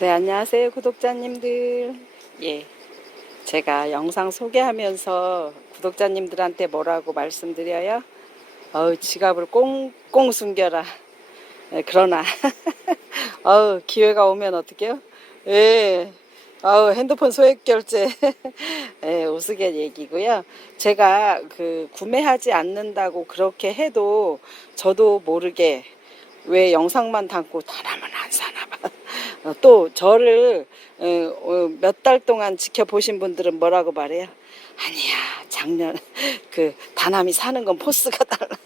네, 안녕하세요, 구독자님들. 예, 제가 영상 소개하면서 구독자님들한테 뭐라고 말씀드려요? 지갑을 꽁꽁 숨겨라. 그러나, 기회가 오면 어떡해요? 예, 핸드폰 소액 결제. 예, 우스갯 얘기고요. 제가 구매하지 않는다고 그렇게 해도 저도 모르게 왜 영상만 담고 다람은 안 사나 봐. 또 저를 몇 달 동안 지켜보신 분들은 뭐라고 말해요? 아니야, 작년 다남이 사는 건 포스가 달라.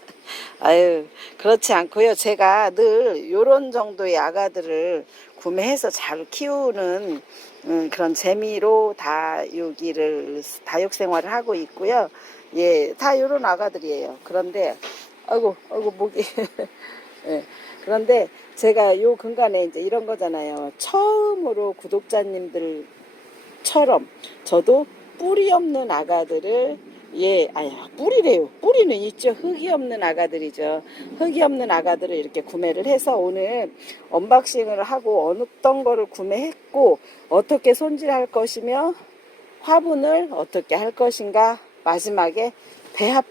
아유, 그렇지 않고요. 제가 늘 요런 정도의 아가들을 구매해서 잘 키우는 그런 재미로 다육 생활을 하고 있고요. 예, 다 요런 아가들이에요. 그런데 아이고 목이 예. 그런데 제가 요 근간에 이제 이런 거잖아요. 처음으로 구독자님들처럼 저도 뿌리 없는 아가들을 뿌리래요. 뿌리는 있죠. 흙이 없는 아가들이죠. 흙이 없는 아가들을 이렇게 구매를 해서 오늘 언박싱을 하고 어떤 거를 구매했고 어떻게 손질할 것이며 화분을 어떻게 할 것인가, 마지막에 배합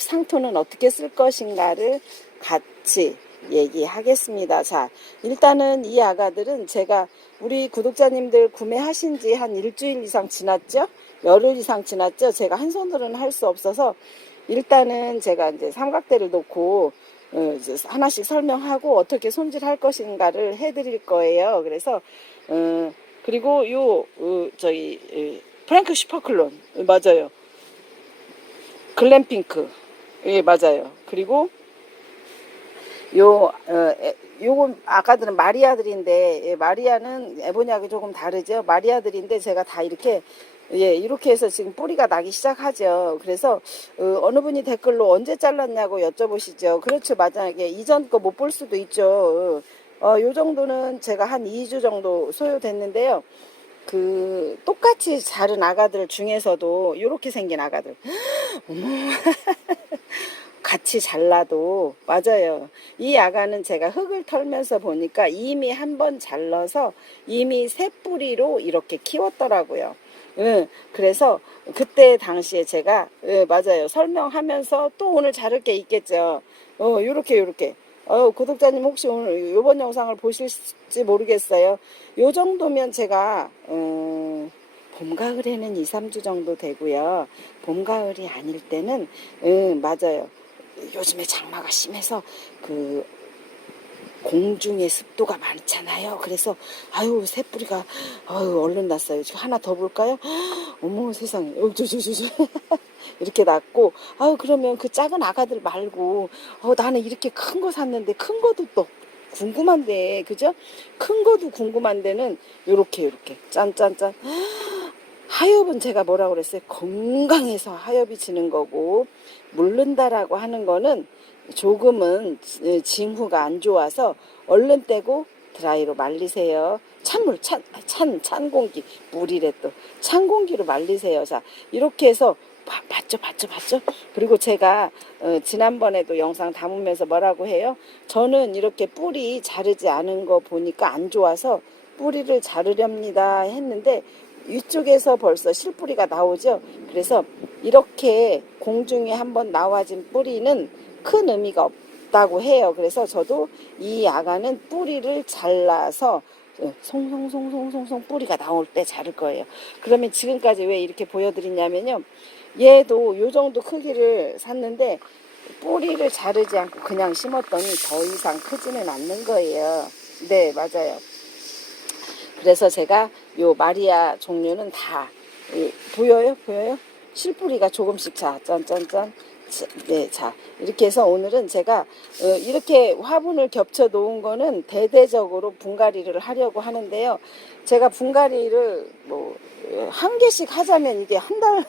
상토는 어떻게 쓸 것인가를 같이 얘기하겠습니다. 자, 일단은 이 아가들은 제가 우리 구독자님들 구매하신 지 한 일주일 이상 지났죠? 열흘 이상 지났죠? 제가 한 손으로는 할 수 없어서 일단은 제가 이제 삼각대를 놓고 하나씩 설명하고 어떻게 손질할 것인가를 해드릴 거예요. 그래서 그리고 프랭크 슈퍼클론 맞아요. 글램핑크 예 맞아요. 그리고 요건 아까들은 마리아들인데 예, 마리아는 에보니아하고 조금 다르죠. 마리아들인데 제가 다 이렇게 해서 지금 뿌리가 나기 시작하죠. 그래서 어느 분이 댓글로 언제 잘랐냐고 여쭤보시죠. 그렇죠. 만약에 이전 거 못 볼 수도 있죠. 요 정도는 제가 한 2주 정도 소요됐는데요. 똑같이 자른 아가들 중에서도 이렇게 생긴 아가들 어머 같이 잘라도 맞아요. 이 아가는 제가 흙을 털면서 보니까 이미 한 번 잘라서 이미 새 뿌리로 이렇게 키웠더라고요. 그래서 그때 당시에 제가 맞아요. 설명하면서 또 오늘 자를 게 있겠죠. 요렇게 구독자님 혹시 오늘 요번 영상을 보실지 모르겠어요. 요 정도면 제가 봄 가을에는 2, 3주 정도 되고요. 봄 가을이 아닐 때는 맞아요. 요즘에 장마가 심해서 공중에 습도가 많잖아요. 그래서 새뿌리가 얼른 났어요. 지금 하나 더 볼까요? 어머 세상에. 이렇게 났고 그러면 그 작은 아가들 말고 나는 이렇게 큰 거 샀는데 큰 거도 또 궁금한데 그죠? 큰 거도 궁금한 데는 요렇게 짠짠짠 하엽은 제가 뭐라고 그랬어요? 건강해서 하엽이 지는 거고 물른다라고 하는 거는 조금은 징후가 안 좋아서 얼른 떼고 드라이로 말리세요. 찬 공기 물이래 또 찬 공기로 말리세요. 자 이렇게 해서 봤죠? 그리고 제가 지난번에도 영상 담으면서 뭐라고 해요? 저는 이렇게 뿌리 자르지 않은 거 보니까 안 좋아서 뿌리를 자르렵니다 했는데 위쪽에서 벌써 실뿌리가 나오죠. 그래서 이렇게 공중에 한번 나와진 뿌리는 큰 의미가 없다고 해요. 그래서 저도 이 야간은 뿌리를 잘라서 송송송송송송 뿌리가 나올 때 자를 거예요. 그러면 지금까지 왜 이렇게 보여드리냐면요. 얘도 요 정도 크기를 샀는데 뿌리를 자르지 않고 그냥 심었더니 더 이상 크지는 않는 거예요. 네, 맞아요. 그래서 제가 요 마리아 종류는 다 보여요? 실뿌리가 조금씩 짠짠짠. 네, 자 이렇게 해서 오늘은 제가 이렇게 화분을 겹쳐 놓은 거는 대대적으로 분갈이를 하려고 하는데요. 제가 분갈이를 뭐 한 개씩 하자면 이게 한 달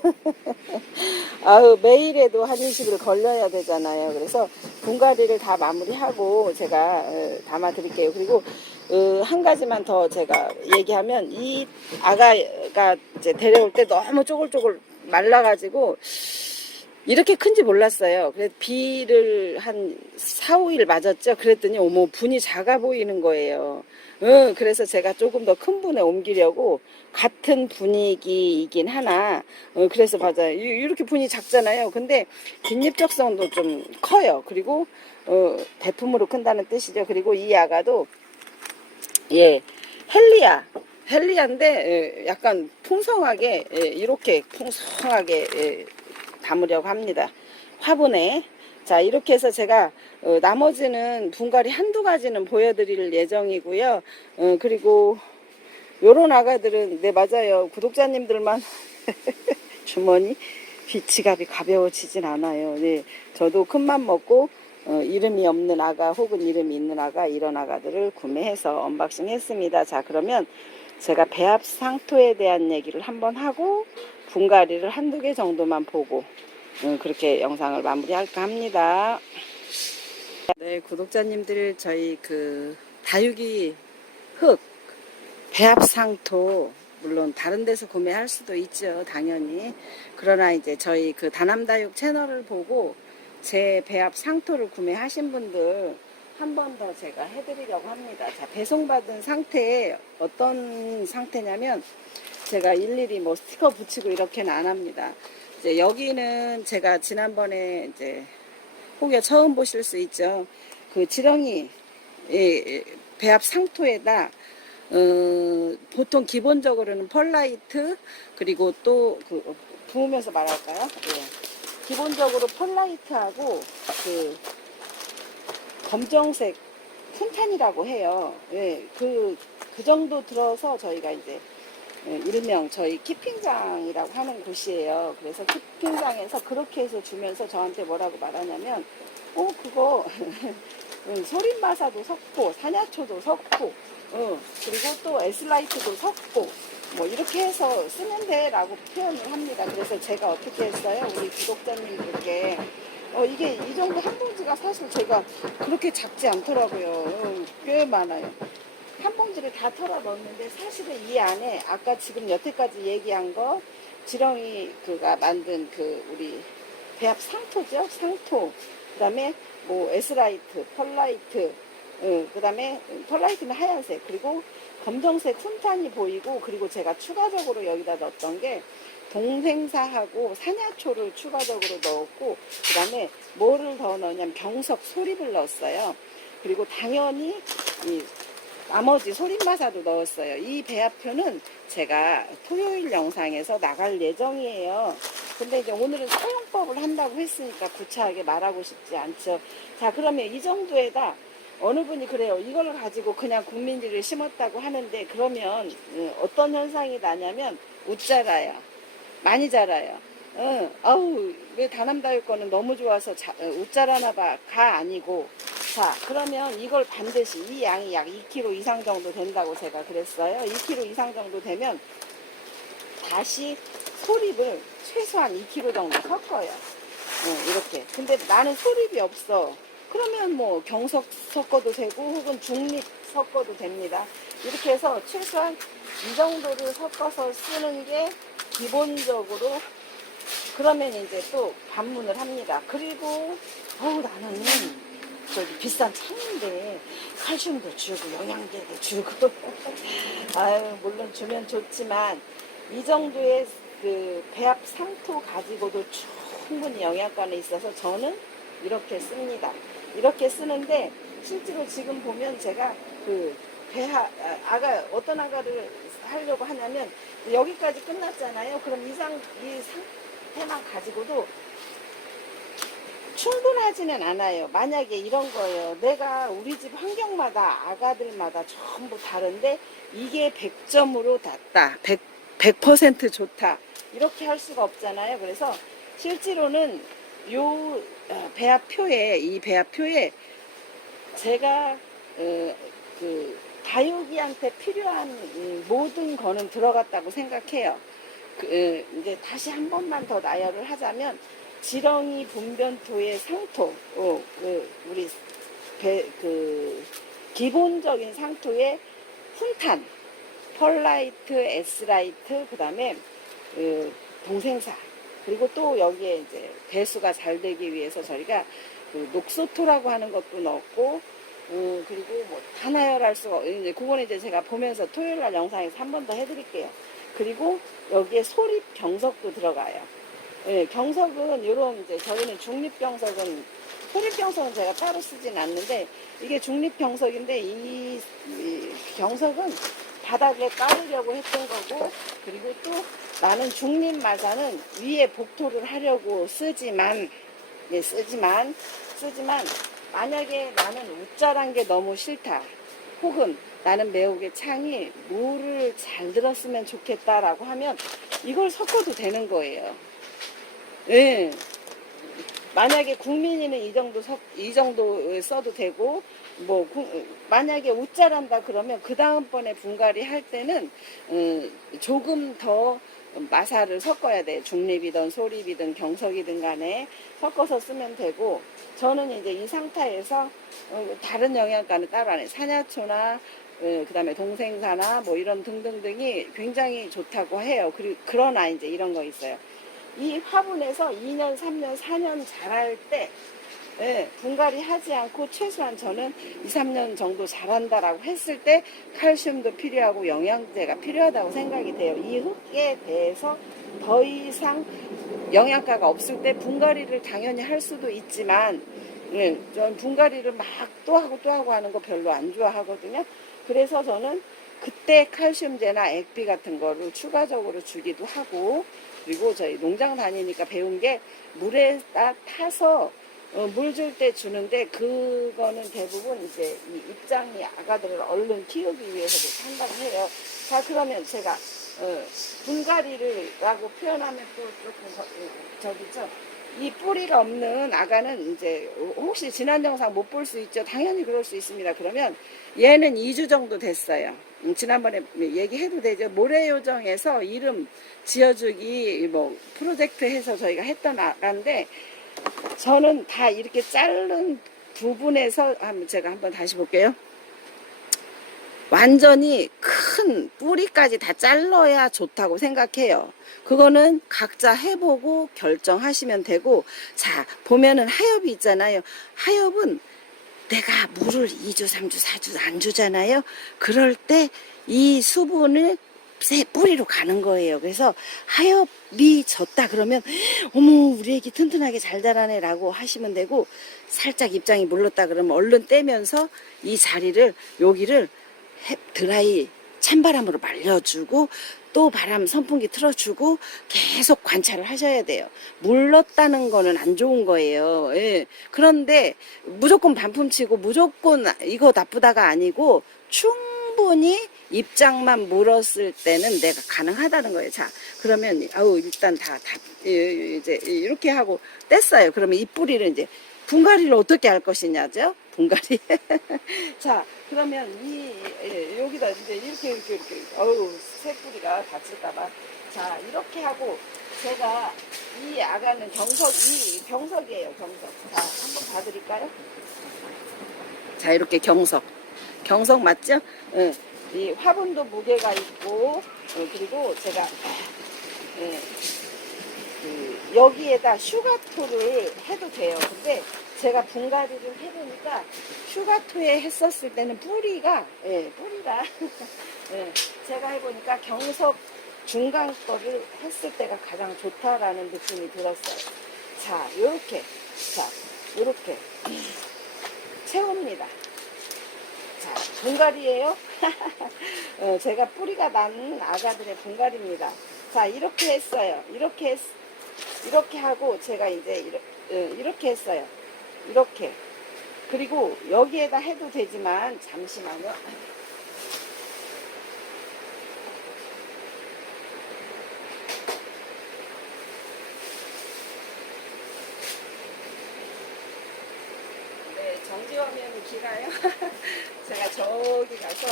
매일에도 한 20일 걸려야 되잖아요. 그래서 분갈이를 다 마무리하고 제가 담아 드릴게요. 그리고 한 가지만 더 제가 얘기하면 이 아가가 이제 데려올 때 너무 쪼글쪼글 말라가지고 이렇게 큰지 몰랐어요. 그래서 비를 한 4, 5일 맞았죠. 그랬더니 어머 분이 작아 보이는 거예요. 그래서 제가 조금 더 큰 분에 옮기려고 같은 분위기이긴 하나 그래서 맞아요. 이렇게 분이 작잖아요. 근데 빈잎적성도 좀 커요. 그리고 대품으로 큰다는 뜻이죠. 그리고 이 아가도 예 헬리아인데 약간 풍성하게 이렇게 풍성하게 담으려고 합니다. 화분에. 자, 이렇게 해서 제가 나머지는 분갈이 한두 가지는 보여드릴 예정이고요. 그리고 요런 아가들은 네 맞아요. 구독자님들만 주머니 지갑이 가벼워지진 않아요. 네, 저도 큰맘 먹고 이름이 없는 아가 혹은 이름이 있는 아가 이런 아가들을 구매해서 언박싱 했습니다. 자, 그러면 제가 배합 상토에 대한 얘기를 한번 하고 분갈이를 한두 개 정도만 보고 그렇게 영상을 마무리할까 합니다. 네, 구독자님들 저희 그 다육이 흙 배합 상토 물론 다른 데서 구매할 수도 있죠, 당연히. 그러나 이제 저희 그 다남다육 채널을 보고 제 배합 상토를 구매하신 분들 한 번 더 제가 해드리려고 합니다. 자, 배송받은 상태에 어떤 상태냐면 제가 일일이 뭐 스티커 붙이고 이렇게는 안 합니다. 이제 여기는 제가 지난번에 이제 혹여 처음 보실 수 있죠. 그 지렁이 배합 상토에다 보통 기본적으로는 펄라이트 그리고 또 그 부으면서 말할까요? 예. 기본적으로 펄라이트하고 그 검정색 푼탄이라고 해요. 예. 그 정도 들어서 저희가 이제 일명 저희 키핑장이라고 하는 곳이에요. 그래서 키핑장에서 그렇게 해서 주면서 저한테 뭐라고 말하냐면 그거 소림마사도 섞고 사냐초도 섞고 그리고 또 에슬라이트도 섞고 뭐 이렇게 해서 쓰면 돼 라고 표현을 합니다. 그래서 제가 어떻게 했어요? 우리 구독자님들께 이게 이 정도 한 봉지가 사실 제가 그렇게 작지 않더라고요. 꽤 많아요. 한 봉지를 다 털어 넣었는데 사실은 이 안에 아까 지금 여태까지 얘기한 거 지렁이 그가 만든 그 우리 배합 상토죠. 상토 그 다음에 뭐 에스라이트 펄라이트 그 다음에 펄라이트는 하얀색 그리고 검정색 푼탄이 보이고 그리고 제가 추가적으로 여기다 넣었던 게 동생사하고 사냐초를 추가적으로 넣었고 그 다음에 뭐를 더 넣냐면 병석 소립을 넣었어요. 그리고 당연히 이 나머지 소림마사도 넣었어요. 이 배합표는 제가 토요일 영상에서 나갈 예정이에요. 근데 이제 오늘은 사용법을 한다고 했으니까 구차하게 말하고 싶지 않죠. 자, 그러면 이 정도에다 어느 분이 그래요. 이걸 가지고 그냥 국민지를 심었다고 하는데 그러면 어떤 현상이 나냐면 웃자라요. 많이 자라요. 아우 왜 다남다육 거는 너무 좋아서 웃자라나 봐. 가 아니고 자 그러면 이걸 반드시 이 양이 약 2kg 이상 정도 된다고 제가 그랬어요. 2kg 이상 정도 되면 다시 소립을 최소한 2kg 정도 섞어요. 이렇게. 근데 나는 소립이 없어. 그러면 뭐 경석 섞어도 되고 혹은 중립 섞어도 됩니다. 이렇게 해서 최소한 이 정도를 섞어서 쓰는 게 기본적으로 그러면 이제 또 반문을 합니다. 그리고 나는 저기 비싼 창인데 칼슘도 주고 영양제도 주고 아유 물론 주면 좋지만 이 정도의 그 배합 상토 가지고도 충분히 영양가는 있어서 저는 이렇게 씁니다. 이렇게 쓰는데 실제로 지금 보면 제가 그 아가 어떤 아가를 하려고 하냐면 여기까지 끝났잖아요. 그럼 이 상태만 가지고도 충분하지는 않아요. 만약에 이런 거예요. 내가 우리 집 환경마다 아가들마다 전부 다른데 이게 100점으로 닿다. 100% 좋다. 이렇게 할 수가 없잖아요. 그래서 실제로는 요 이 배합표에 제가 그 다육이한테 필요한 모든 거는 들어갔다고 생각해요. 이제 다시 한 번만 더 나열을 하자면 지렁이 분변토의 상토, 우리 기본적인 상토의 훈탄, 펄라이트, 에스라이트, 그 다음에 동생사, 그리고 또 여기에 이제 배수가 잘 되기 위해서 저희가 그 녹소토라고 하는 것도 넣었고, 그리고 뭐 다 나열할 수가, 이제 그거는 이제 제가 보면서 토요일 날 영상에서 한 번 더 해드릴게요. 그리고 여기에 소립 경석도 들어가요. 예, 경석은 요런 이제 저희는 중립경석은, 소립경석은 제가 따로 쓰진 않는데 이게 중립경석인데 이 경석은 바닥에 깔으려고 했던 거고, 그리고 또 나는 중립마사는 위에 복토를 하려고 쓰지만, 예, 쓰지만 만약에 나는 웃자란 게 너무 싫다, 혹은 나는 매혹의 창이 물을 잘 들었으면 좋겠다라고 하면 이걸 섞어도 되는 거예요. 예. 만약에 국민이는 이 정도 써도 되고, 뭐, 만약에 웃자란다 그러면 그 다음번에 분갈이 할 때는, 조금 더 마사를 섞어야 돼요. 중립이든 소립이든 경석이든 간에 섞어서 쓰면 되고, 저는 이제 이 상태에서, 다른 영양가는 따로 안 해요. 산야초나, 그 다음에 동생사나 뭐 이런 등등등이 굉장히 좋다고 해요. 그러나 이제 이런 거 있어요. 이 화분에서 2년, 3년, 4년 자랄 때, 예, 분갈이 하지 않고 최소한 저는 2, 3년 정도 자란다라고 했을 때 칼슘도 필요하고 영양제가 필요하다고 생각이 돼요. 이 흙에 대해서 더 이상 영양가가 없을 때 분갈이를 당연히 할 수도 있지만, 전 분갈이를 막 또 하고 또 하고 하는 거 별로 안 좋아하거든요. 그래서 저는 그때 칼슘제나 액비 같은 거를 추가적으로 주기도 하고, 그리고 저희 농장 다니니까 배운 게 물에다 타서 물 줄 때 주는데, 그거는 대부분 이제 이 입장이 아가들을 얼른 키우기 위해서 한다고 해요. 자, 그러면 제가 분갈이를라고 표현하면 또 조금 저기죠. 이 뿌리가 없는 아가는 이제 혹시 지난 영상 못 볼 수 있죠. 당연히 그럴 수 있습니다. 그러면 얘는 2주 정도 됐어요. 지난번에 얘기해도 되죠. 모래요정에서 이름 지어주기 뭐 프로젝트 해서 저희가 했던 아가인데, 저는 다 이렇게 자른 부분에서 제가 한번 다시 볼게요. 완전히 큰 뿌리까지 다 잘라야 좋다고 생각해요. 그거는 각자 해보고 결정하시면 되고, 자, 보면은 하엽이 있잖아요. 하엽은 내가 물을 2주, 3주, 4주 안 주잖아요. 그럴 때 이 수분을 새 뿌리로 가는 거예요. 그래서 하엽이 졌다 그러면 어머 우리 애기 튼튼하게 잘 자라네 라고 하시면 되고, 살짝 입장이 물렀다 그러면 얼른 떼면서 이 자리를, 여기를 드라이 찬바람으로 말려주고 또 바람 선풍기 틀어주고 계속 관찰을 하셔야 돼요. 물렀다는 거는 안 좋은 거예요. 예. 그런데 무조건 반품치고 무조건 이거 나쁘다가 아니고, 충분히 입장만 물었을 때는 내가 가능하다는 거예요. 자, 그러면 일단 이제 이렇게 하고 뗐어요. 그러면 이 뿌리를 이제 분갈이를 어떻게 할 것이냐죠? 분갈이. 자, 그러면 여기다 이제 이렇게 새 뿌리가 다칠까봐. 자, 이렇게 하고 제가 이 아가는 경석이에요, 경석. 자, 한번 봐드릴까요? 자, 이렇게 경석 맞죠? 응. 이 화분도 무게가 있고, 그리고 제가 여기에다 슈가토를 해도 돼요. 근데 제가 분갈이를 해보니까 슈가토에 했었을 때는 뿌리가 제가 해보니까 경석 중간 거를 했을 때가 가장 좋다라는 느낌이 들었어요. 자, 요렇게 채웁니다. 자, 분갈이에요. 제가 뿌리가 난 아가들의 분갈이입니다. 자, 이렇게 했어요. 이렇게 하고 제가 이제 이렇게 했어요. 이렇게. 그리고 여기에다 해도 되지만, 잠시만요. 네, 정지화면이 길어요. 제가 저기 가서,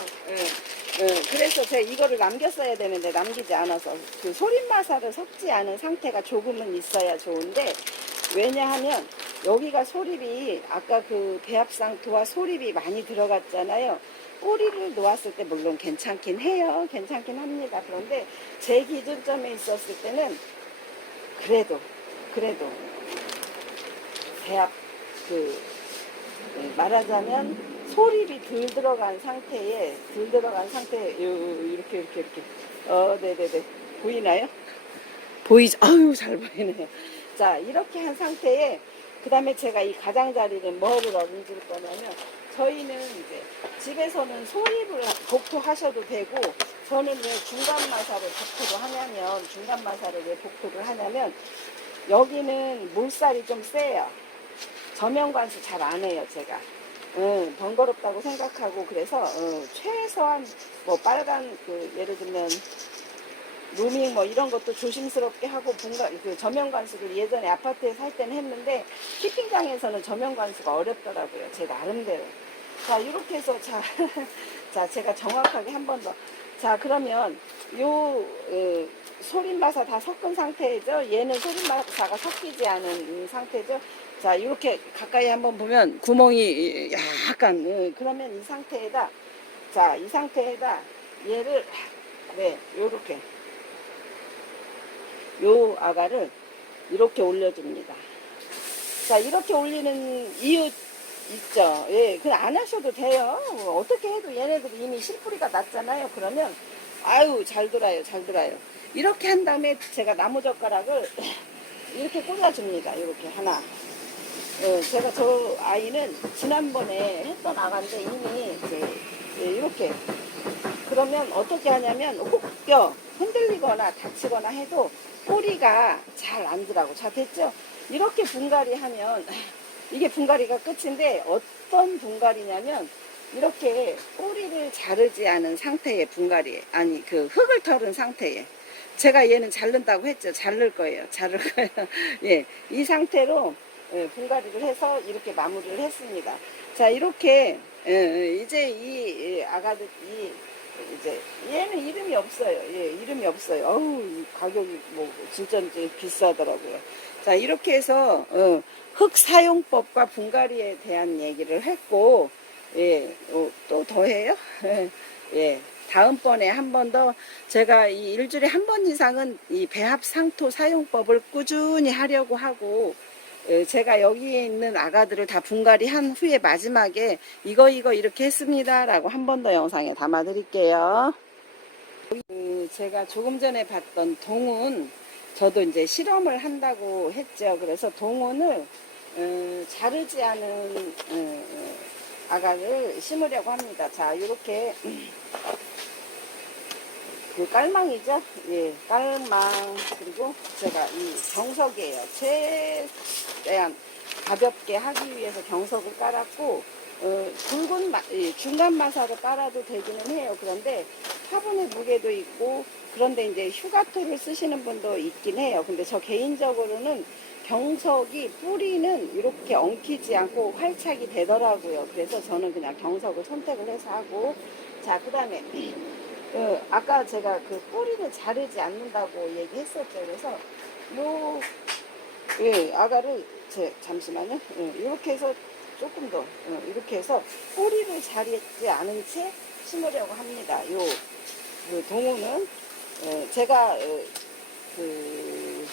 그래서 제가 이거를 남겼어야 되는데 남기지 않아서, 그 소립마사를 섞지 않은 상태가 조금은 있어야 좋은데, 왜냐하면 여기가 소립이, 아까 그 배합상토와 소립이 많이 들어갔잖아요. 뿌리를 놓았을 때 물론 괜찮긴 해요. 괜찮긴 합니다. 그런데 제 기준점에 있었을 때는 그래도 배합 그 말하자면 소립이 덜 들어간 상태에 이렇게 네네네 보이나요? 보이죠? 아유 잘 보이네요. 자 이렇게 한 상태에 그 다음에 제가 이 가장자리는 뭐를 얹을 거냐면 저희는 이제 집에서는 소립을 복토하셔도 되고 저는 왜 중간 마사를 복토를 하냐면 여기는 물살이 좀 세요. 저면 관수 잘 안 해요 제가. 번거롭다고 생각하고 그래서 최소한 뭐 빨간 그 예를 들면 루밍 뭐 이런 것도 조심스럽게 하고 그 저면 관수를 예전에 아파트에 살 때는 했는데 키핑장에서는 저면 관수가 어렵더라고요. 제 나름대로. 자 이렇게 해서 자, 자 제가 정확하게 한 번 더. 자 그러면 요 소림마사 다 섞은 상태죠. 얘는 소림마사가 섞이지 않은 상태죠. 자 이렇게 가까이 한번 보면 구멍이 약간 그러면 이 상태에다 얘를 네 요렇게 요 아가를 이렇게 올려줍니다. 자 이렇게 올리는 이유 있죠. 예, 그냥 안 하셔도 돼요. 어떻게 해도 얘네들이 이미 실뿌리가 났잖아요. 그러면 아유 잘 돌아요. 이렇게 한 다음에 제가 나무젓가락을 이렇게 꽂아줍니다. 이렇게 하나. 제가 저 아이는 지난번에 했던 아가인데 이미 이제 이렇게 그러면 어떻게 하냐면 혹 껴 흔들리거나 다치거나 해도 꼬리가 잘 앉으라고. 자 됐죠? 이렇게 분갈이 하면 이게 분갈이가 끝인데 어떤 분갈이냐면 이렇게 꼬리를 자르지 않은 상태의 분갈이 아니 그 흙을 털은 상태에 제가 얘는 자른다고 했죠. 자를 거예요. 예, 이 상태로 분갈이를 해서 이렇게 마무리를 했습니다. 자 이렇게 이제 이 아가들 이제 얘는 이름이 없어요. 예, 이름이 없어요. 어우 가격이 뭐 진짜 이제 비싸더라고요. 자 이렇게 해서 흙 사용법과 분갈이에 대한 얘기를 했고 예, 또 더해요. 예, 다음번에 한 번 더 제가 이 일주일에 한 번 이상은 이 배합 상토 사용법을 꾸준히 하려고 하고 제가 여기에 있는 아가들을 다 분갈이 한 후에 마지막에 이거 이렇게 했습니다 라고 한 번 더 영상에 담아 드릴게요. 제가 조금 전에 봤던 동운 저도 이제 실험을 한다고 했죠. 그래서 동운을 자르지 않은 아가를 심으려고 합니다. 자 이렇게 그 깔망이죠. 예, 깔망. 그리고 제가 이 경석이에요. 최대한 가볍게 하기 위해서 경석을 깔았고 굵은 중간 마사로 깔아도 되기는 해요. 그런데 화분의 무게도 있고 그런데 이제 휴가토를 쓰시는 분도 있긴 해요. 근데 저 개인적으로는 경석이 뿌리는 이렇게 엉키지 않고 활착이 되더라고요. 그래서 저는 그냥 경석을 선택을 해서 하고 자 그 다음에 아까 제가 그 뿌리를 자르지 않는다고 얘기했었죠. 그래서 요 아가를 잠시만요. 이렇게 해서 조금 더 이렇게 해서 뿌리를 자르지 않은 채 심으려고 합니다. 그 동호는 제가 그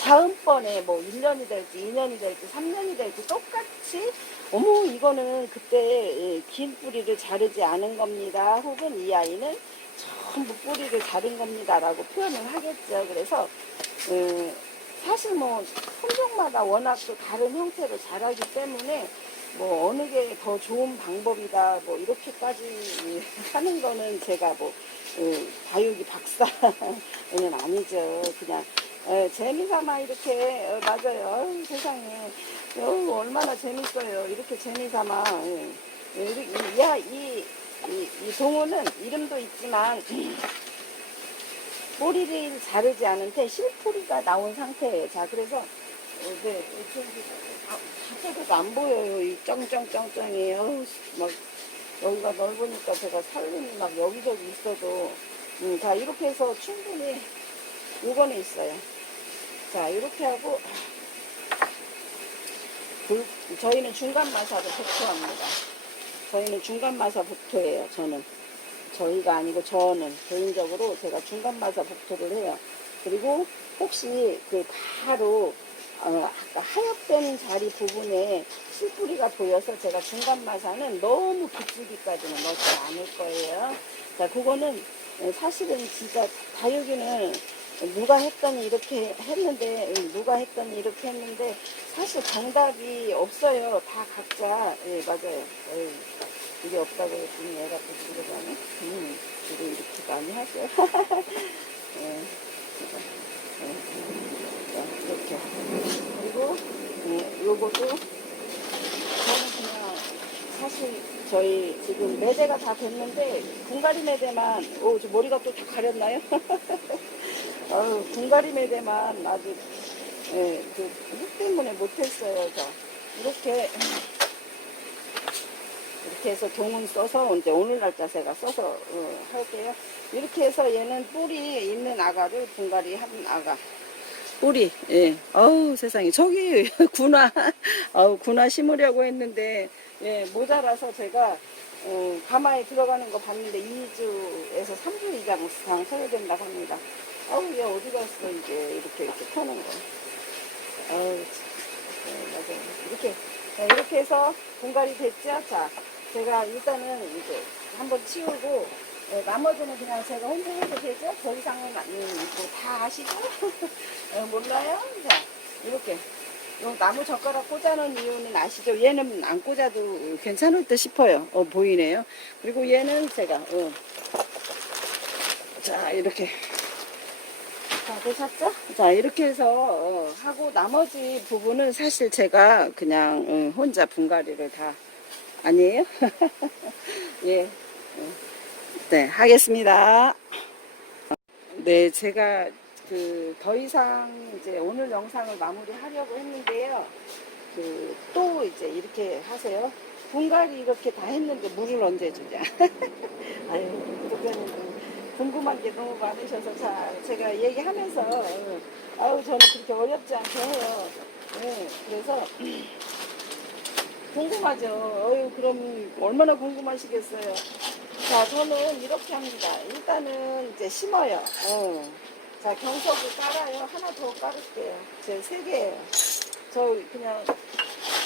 다음번에 뭐 1년이 될지 2년이 될지 3년이 될지 똑같이 어머 이거는 그때 긴 뿌리를 자르지 않은 겁니다. 혹은 이 아이는 전부 뿌리를 자른 겁니다 라고 표현을 하겠죠. 그래서 사실 뭐 품종마다 워낙 또 다른 형태로 자라기 때문에 뭐 어느 게 더 좋은 방법이다 뭐 이렇게까지 하는 거는 제가 뭐 다육이 박사는 아니죠. 그냥 재미삼아 이렇게 맞아요. 세상에 얼마나 재밌어요. 이렇게 재미삼아 이 동호는 이름도 있지만 뿌리를 자르지 않은 채 실뿌리가 나온 상태예요. 자 그래서 네 자체도 안 보여요. 이 쩡쩡쩡쩡이에요. 막 여기가 넓으니까 제가 살림이 막 여기저기 있어도 자 이렇게 해서 충분히 5번에 있어요. 자 이렇게 하고 저희는 중간 마사로 복토합니다. 저희는 중간 마사 복토예요. 저희가 아니고 저는 개인적으로 제가 중간 마사 복토를 해요. 그리고 혹시 그 바로 아까 하얗던 자리 부분에 실뿌리가 보여서 제가 중간 마사는 너무 빗줄기까지는 넣지 않을 거예요. 자, 그거는 사실은 진짜 다육이는 누가 했더니 이렇게 했는데, 누가 했더니 이렇게 했는데, 사실 정답이 없어요. 다 각자, 예, 맞아요. 에이, 이게 없다고 했더니 얘가 또 이러잖아. 이거 이렇게 많이 하죠. 예, 예, 이렇게. 그리고, 요것도, 저는 그냥, 사실, 저희 지금 매대가 다 됐는데, 분갈이 매대만, 저 머리가 또 다 가렸나요? 분갈이 매대만 아주, 예, 흙 때문에 못했어요, 저. 이렇게, 이렇게 해서 동은 써서, 이제 오늘 날짜 제가 써서, 할게요. 이렇게 해서 얘는 뿌리 있는 아가를 분갈이 한 아가. 뿌리, 예. 어우, 세상에. 저기, 군화, 군화 심으려고 했는데, 예, 모자라서 제가, 가마에 들어가는 거 봤는데, 2주에서 3주 이상 서야 된다고 합니다. 얘 어디 갔어, 이제. 이렇게 펴는 거. 맞아요. 이렇게, 자, 이렇게 해서 분갈이 됐죠? 자, 제가 일단은 이제 한번 치우고, 나머지는 그냥 제가 혼자 해도 되죠? 더 이상은 뭐다 아시죠? 몰라요? 자, 이렇게. 요 나무 젓가락 꽂아놓은 이유는 아시죠? 얘는 안 꽂아도 괜찮을 듯 싶어요. 보이네요. 그리고 얘는 제가, 자, 이렇게. 자, 되셨죠? 자, 이렇게 해서, 하고 나머지 부분은 사실 제가 그냥, 혼자 분갈이를 다, 아니에요? 예. 네, 하겠습니다. 네, 제가 더 이상 이제 오늘 영상을 마무리하려고 했는데요. 또 이제 이렇게 하세요. 분갈이 이렇게 다 했는데 물을 언제 주냐. 아유, 구독자님들 궁금한 게 너무 많으셔서 제가 얘기하면서 저는 그렇게 어렵지 않게 해요. 네, 그래서 궁금하죠. 그럼 얼마나 궁금하시겠어요. 자, 저는 이렇게 합니다. 일단은 이제 심어요. 자, 경석을 깔아요. 하나 더 깔을게요. 제 3개예요. 저 그냥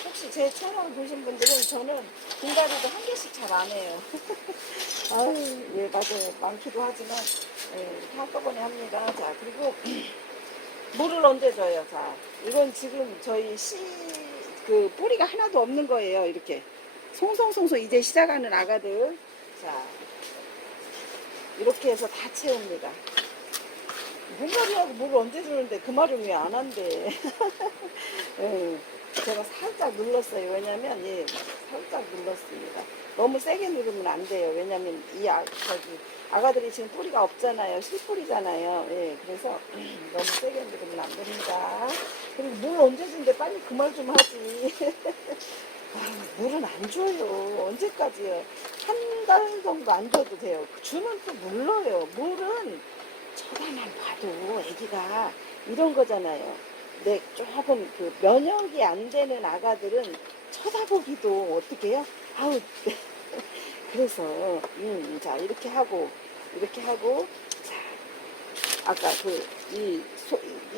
혹시 제 채널 보신 분들은 저는 분갈이도 1개씩 잘 안 해요. 아유, 예, 맞아요. 많기도 하지만, 이렇게 한꺼번에 합니다. 자, 그리고 물을 언제 줘요? 자, 이건 지금 저희 뿌리가 하나도 없는 거예요. 이렇게. 송송송송 이제 시작하는 아가들. 자, 이렇게 해서 다 채웁니다. 분갈이하고 물을 언제 주는데 그 말은 왜 안 한대. 제가 살짝 눌렀어요. 왜냐면, 예, 살짝 눌렀습니다. 너무 세게 누르면 안 돼요. 왜냐면 아가들이 지금 뿌리가 없잖아요. 실뿌리잖아요. 예, 그래서 너무 세게 누르면 안 됩니다. 그리고 물 언제 준대 빨리 그 말 좀 하지. 물은 안 줘요. 언제까지요? 한 달 정도 안 줘도 돼요. 주면 또 물러요. 물은 쳐다만 봐도 애기가 이런 거잖아요. 네, 조금 면역이 안 되는 아가들은 쳐다보기도 어떻게 해요? 아우, 그래서, 자, 이렇게 하고, 자, 아까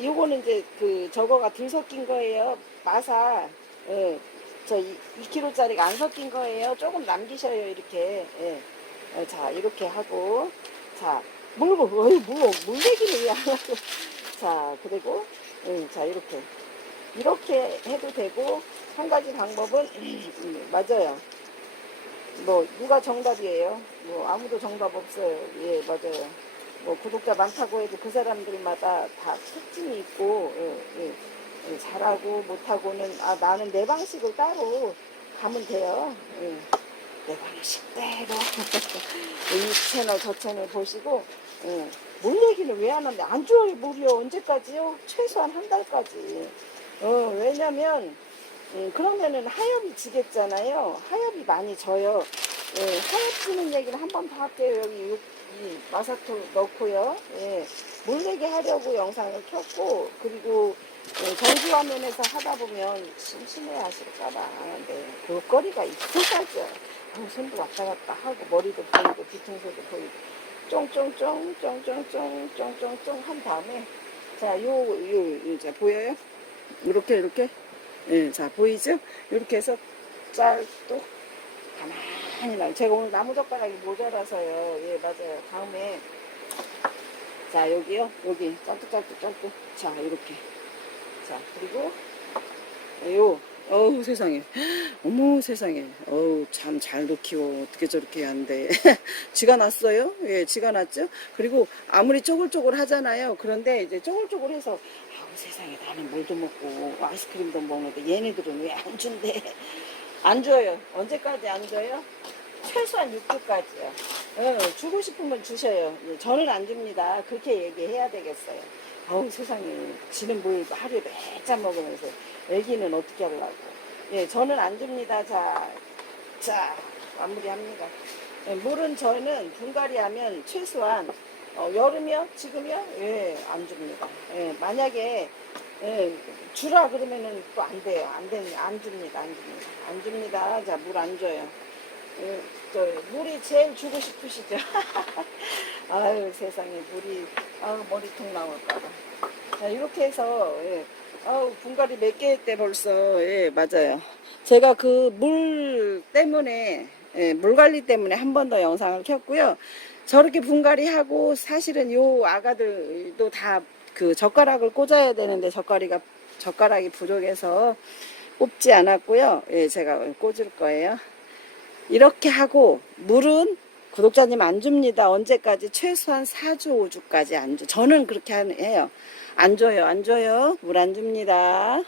요거는 이제 저거가 덜 섞인 거예요. 마사, 예, 저 2kg짜리가 안 섞인 거예요. 조금 남기셔요, 이렇게. 예. 자, 이렇게 하고, 자, 물 내기는 왜 안 하고. 자, 그리고, 자, 이렇게 해도 되고, 한 가지 방법은, 맞아요. 뭐, 누가 정답이에요? 뭐, 아무도 정답 없어요. 예, 맞아요. 뭐, 구독자 많다고 해도 그 사람들마다 다 특징이 있고, 예, 예. 잘하고 못하고는, 나는 내 방식을 따로 가면 돼요. 예. 내 방식대로. 이 채널, 저 채널 보시고, 물 얘기는 왜 안 하는데, 안 줘요, 물이요. 언제까지요? 최소한 한 달까지. 왜냐면, 그러면은 하엽이 지겠잖아요. 하엽이 많이 져요. 하엽 지는 얘기는 한 번 더 할게요. 여기 이 마사토 넣고요. 물 내게 하려고 영상을 켰고, 그리고 전기 화면에서 하다 보면 심심해 하실까봐. 네, 볼거리가 있어야죠. 손도 왔다 갔다 하고, 머리도 보이고, 뒤통수도 보이고, 쫑쫑쫑 한 다음에, 자, 자, 보여요? 이렇게. 예, 자, 보이죠? 이렇게 해서 짤도 가만히 놔요. 제가 오늘 나무젓가락이 모자라서요. 예, 맞아요. 다음에, 자, 여기요. 여기, 짤뚝. 자, 이렇게. 자, 그리고, 어우, 세상에. 어머, 세상에. 어우, 참 잘도 키워. 어떻게 저렇게 한대. 쥐가 났어요? 예, 쥐가 났죠? 그리고 아무리 쪼글쪼글 하잖아요. 그런데 이제 쪼글쪼글해서, 아우, 세상에. 나는 물도 먹고 아이스크림도 먹는데 얘네들은 왜 안 준대? 안 줘요. 언제까지 안 줘요? 최소한 6주까지요. 주고 싶으면 주셔요. 예, 저는 안 줍니다. 그렇게 얘기해야 되겠어요. 어우, 세상에. 지는 물 하루에 매잔 먹으면서 애기는 어떻게 하려고. 예, 저는 안 줍니다. 자, 마무리합니다. 예, 물은 저는 분갈이 하면 최소한, 여름이요? 지금이요? 예, 안 줍니다. 예, 만약에, 예, 주라 그러면은 또 안 돼요. 안 줍니다. 안 줍니다. 자, 물 안 줘요. 예, 물이 제일 주고 싶으시죠? 아유, 세상에, 물이, 머리통 나올까봐. 자, 이렇게 해서, 예. 분갈이 몇 개 했대 벌써. 예, 맞아요. 제가 그 물 때문에, 예, 물 관리 때문에 한 번 더 영상을 켰고요. 저렇게 분갈이 하고, 사실은 요 아가들도 다 그 젓가락을 꽂아야 되는데, 젓가락이 부족해서 꼽지 않았고요. 예, 제가 꽂을 거예요. 이렇게 하고, 물은 구독자님 안 줍니다. 언제까지? 최소한 4주, 5주까지 안 줘. 저는 그렇게 해요. 안 줘요. 물 안 줍니다.